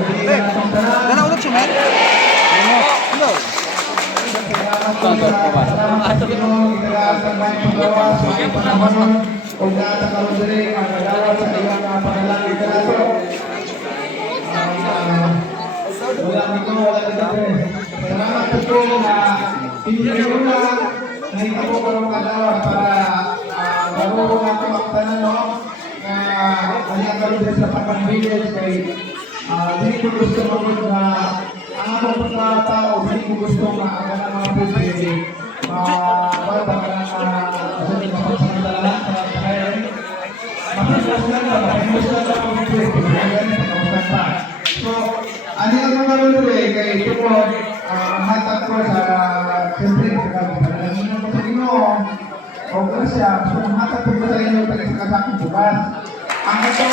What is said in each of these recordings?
Dala ulit siya, man. Hello. Kung nakakaroon din ang kagawad sa iyong na hindi ko ng ah, bago ko na ah, gusto ang mga tao, hindi ko gusto na aga ng mga. Ah, kaya So, ano yung mga lulu eh, kay ito po, ang hatag ko sa siyempre, pagkakaroon ko sa inyo, o grasya, so ang hatag ko sa inyo, pagkakasakong bukas. Ang ito,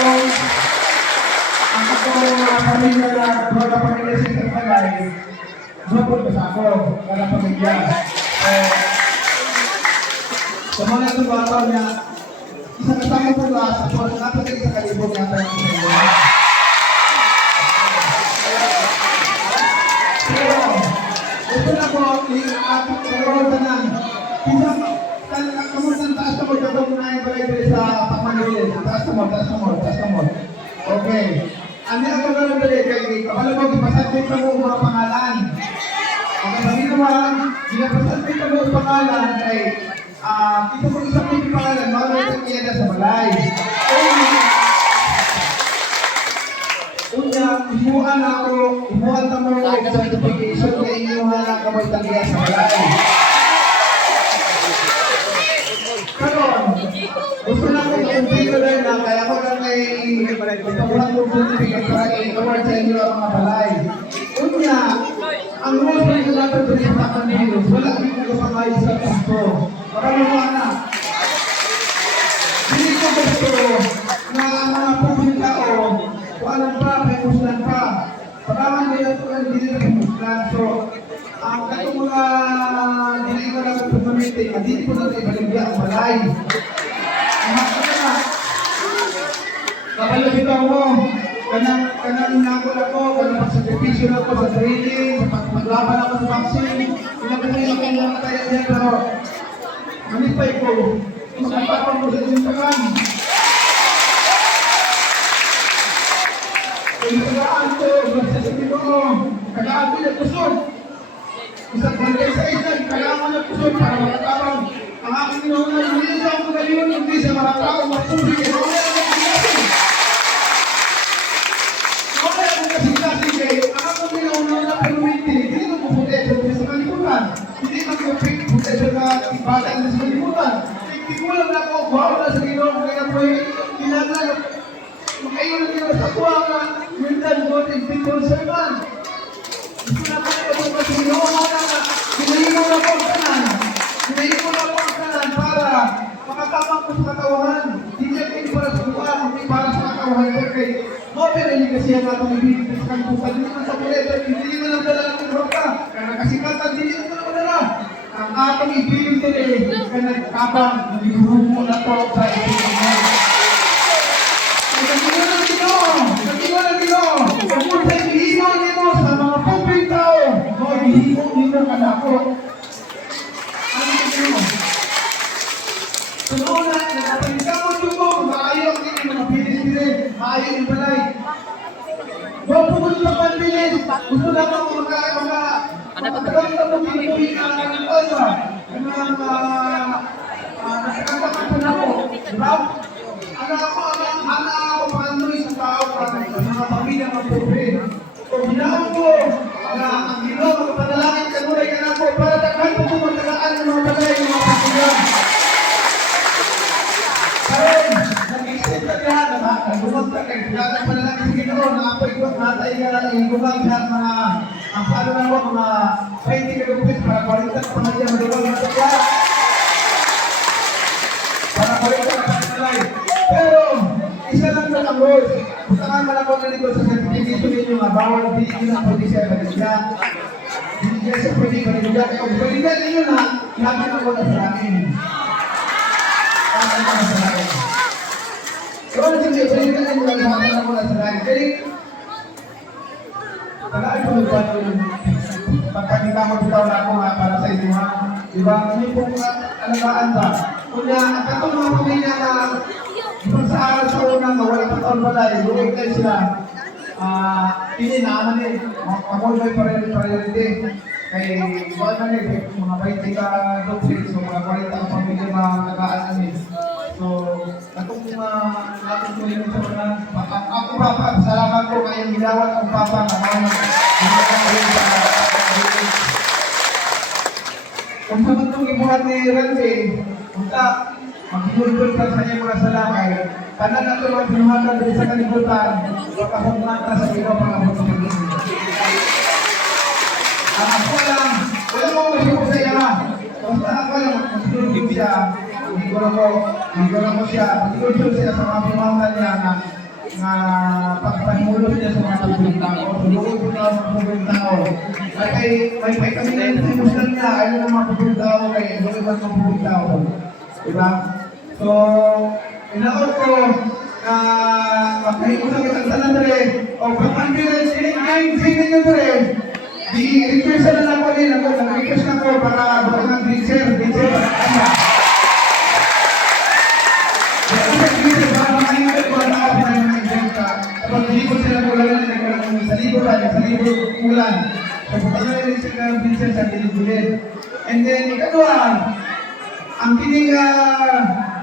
pamilya na, mga pamilya sa isang palay, Zupot ko sa ako, kada pamilya. Eh, sa mga bata niya, isang kasama po ba sa po, sa kalibog sa. Pero, ito na po, yung ating pangalan kay Ah, ito po isang may pangalan, mga nasa kaya sa balay. Unya, imuhan ako, imuhan na mo ang certification na imuhan na ka may taliya sa balay. Karon, gusto na akong kumpito na na, kaya ko na may pagkakulang kong certificate para i-award sa inyo ang mga balay. Unya, ang rules na ito natin sa Takanilos, wala ko sa kayo sa gusto. Pangalawa na, hindi ko gusto na ang mga pumunta o walang pa, may muslan pa. Paraman nila ito ang hindi nila muslan. So, ang kato mga ko lang ito gamitin, hindi ko na ito ibaligya ang na, Kapag nakita mo, kanang kanang inakot ako, kanang pagsakripisyo ako sa training, sa paglaban ako sa vaccine, pinapatuloy ako ng tayo niya, pero manipay ko, makapapang ko sa tintakan. Kung tagaan ko, basta sa Ginoo, tagaan ko yung kusod. Isang bagay sa isa, tagaan ko kusod para makatapang ang aking na hindi sa ako ngayon, hindi sa mga tao, mapuri, ano kasi ang atong ibigay sa kanbukan hindi man sa kuleto, hindi man ang dala ng roka. Kaya kasikatan, hindi mo na madala. Ang atong ibigay sa rin, kaya nagkabang, nagigurumo na to sa ibigay lang ako ang na ako. Ako, ako panoy sa tao, sa mga pamilya ng pobre. Kung ginawa ko, na ang ginawa, magpadalangin ka nulay ka na po, para takhan po po magtagaan ng mga balay, ng mga pamilya. Karon, nag-isip ka diha na ba? Nagumag ka kay Dagat pa lang sa Ginoo na apoy ko natay ka na igumag sa mga ang paano na mo mga 20 ka lupit para kwalitat pa na diya maduwag na siya. Para kwalitat pa na life. Pero isa lang na ang rules. Butangan man ako na dito sa certification ninyo nga bawal hindi nyo na pwede siya baligya. Hindi niya siya pwede baligya. Kaya kung baligya ninyo na, lahat na ko na sa akin. Pero sige, pwede ka lang lang sa mga sa lahat. Kaya wala ay tulad yun. Pagkakita ko bitaw na ako nga para sa inyo ha. Di ba? Hindi po nga alagaan ba? Kunya, katong mga pamilya na kung sa araw sa unang nga pa taon pala, eh. luwag kayo sila. Ah, hindi naman eh. Ako may priority. Eh. Kay, wala ano na eh, mga 20 ka, kayong ginawan ang Papa na mga kung sa itong ibuhat ni Randy, punta, maghulog ka sa iyong mga salakay, tanan na ito ang pinuhagan din sa kalibutan, makahumata sa iyo mga mga Ang ako lang, wala mo masipag sa iya ha. Basta ako lang, ko siya, hindi ko lang ko, hindi ko lang ko siya, ko siya sa mga pinuhagan niya. na na pagpahimulot niya sa mga tubig tao, tulungan ko na mga tubig tao. Ay kay, may may kami na yung tinusan niya, ayaw na mga tubig tao, kay hindi ba mga tubig tao. Diba? So, inaot ko na magkahimusan kita sa nanare, o pagpampilan sinig ngayon sinig nyo rin, di request na lang ako din ako, nag-request na ako para baka ng teacher, teacher, ano, And then, ikadua, ang kining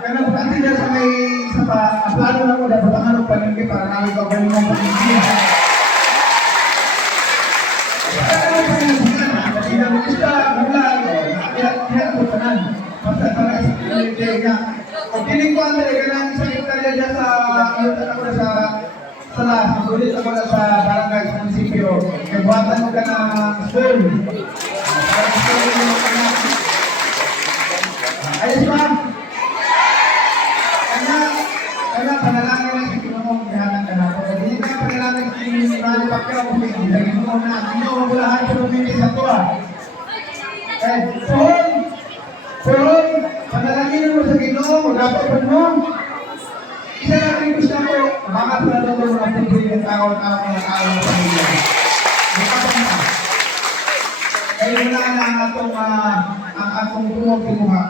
kanang pagkanti na sa may sa pa, ang plano na ko dapat ang ano palengke para namin ko ganun ang pagkanti. Tidak bisa, bulan, tidak tidak berkenan. Masa para sa o kining ko ang kanang sa sekretarya dyan sa ayutan ako sa sala, sulit ako na sa barangay sa munisipyo. Kaya buhatan mo ka ng school. Ayos ba? Kanya, kanya panalangin lang sa kinumong kahanan ka na. Kaya hindi ka panalangin sa kinumong Manny Pacquiao kung hindi ka kinumong na hindi mo mabulahan sa pumili sa tuwa. Eh, pohon, pohon, panalangin mo sa kinumong, dapat pa mo. Isa lang rin gusto ko, mga pumili ng tao at tao ng tao ng pamilya. Na. Kaya wala na ang atong, ah, ang atong tumog kinuha.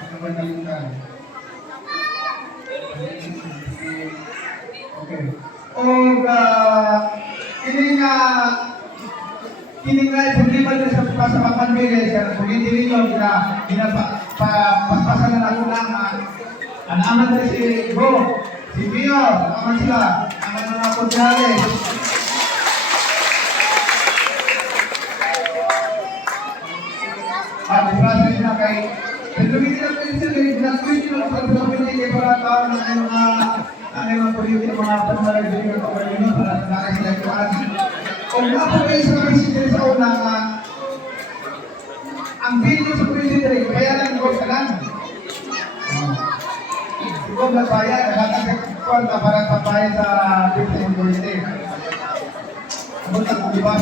Ang madalingan. Okay. O, uh, kini nga, kini nga, problema din sa sa mga pamilya, sa kulit ninyo, kina, kina, pa, pa, paspasan na lang, ah, ang aman na si Bo, si Mio, aman sila, aman na ako dyan Ah, di ba sila kay Nagpapit na kayo sila na kayo sa pagpapit kay para tao ng ano mga ano mga politi ng mga panalag din ng pagpapit para sa kaya sila kuhan. Kung ako kayo sa sila sa una nga ang video sa rin, kaya lang ko ka lang. Ikaw nagbayad, nakatagag kwarta para pabayad sa video ng politi. Abot ako, di ba?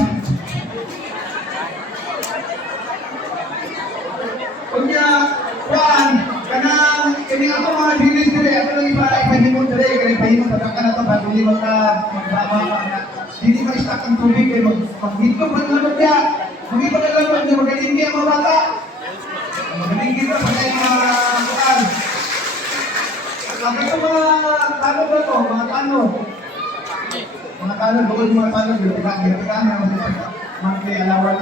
Kunya, Juan, kanang kini ako mga dinis dire, ako lang iba ipahimon dire, kaya ipahimon sa ka na to bago di ka magbaba ka. Hindi ma istak ang tubig kay mag magdito pa lang niya. Hindi pa lang lang niya magaling niya mga bata. Magaling kita pa kay mga kuan. Ang ito mga tano ba to? Mga tano. Mga tano, doon mga tano, yung pinag-irakan, mga kay alawal.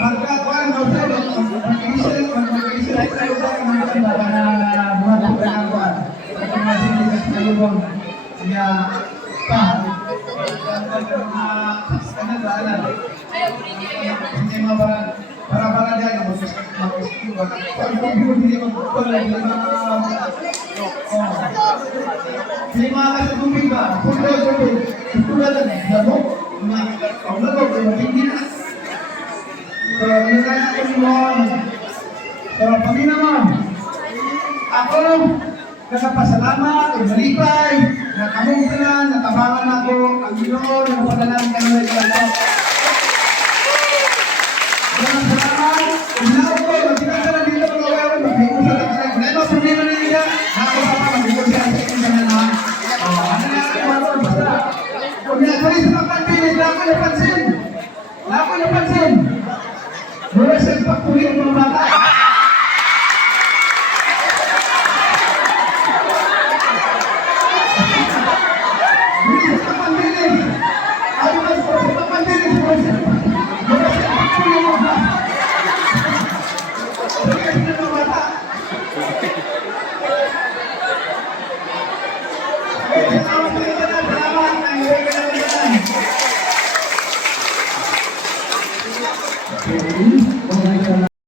Magkakuan daw sa mag-isip, mag-isip ay tayo mga iba na buhat ang panakuan. At ang mga sinigas na lubong niya Ano ba, ano? Hindi mga para para para dyan, mag-isip, Pag kung hindi mag-kulay, hindi Lima ka sa tubig ba? Punta sa tubig. Punta sa lamok. Ang lamok, hindi na. So, yun lang ako yun. So, pagi naman, ako natabangan ako, ang Ginoo, nagpadalan ka na rin ako. Salamat. Inaw ko, magkita na dito